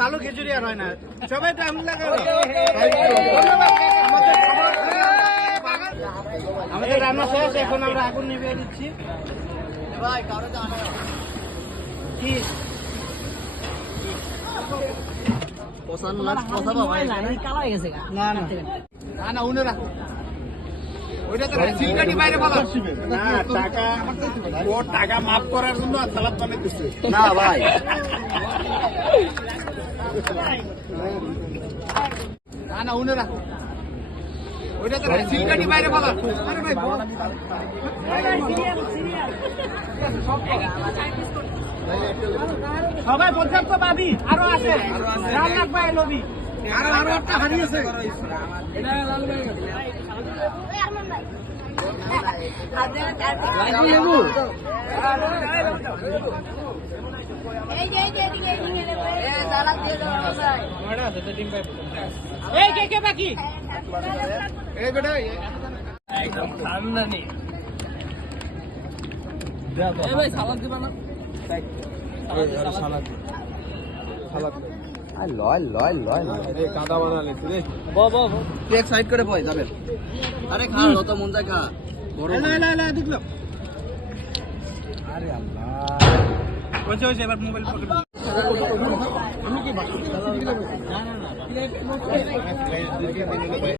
ভালো খিচুড়ি আর হয় না সবাই তো আমাদের রান্না শেষ এখন আমরা আগুন নিভিয়ে দিচ্ছি টাকা মাফ করার জন্য সালাদ বানাইতেছে না ভাই না উনি রাখো ওইটা তো সিলকাটি বাইরে বলা সবাই বলছেন তো ভাবি আরো আছে রান্না পাই লবি আরো একটা হারিয়েছে বাকি সালাদ দিবা না কাদা বানালে এক সাইড করে বয় যাবেন আরে খা যত মন যায় খা দেখলো আরে আল্লাহ এবার মোবাইল পকেট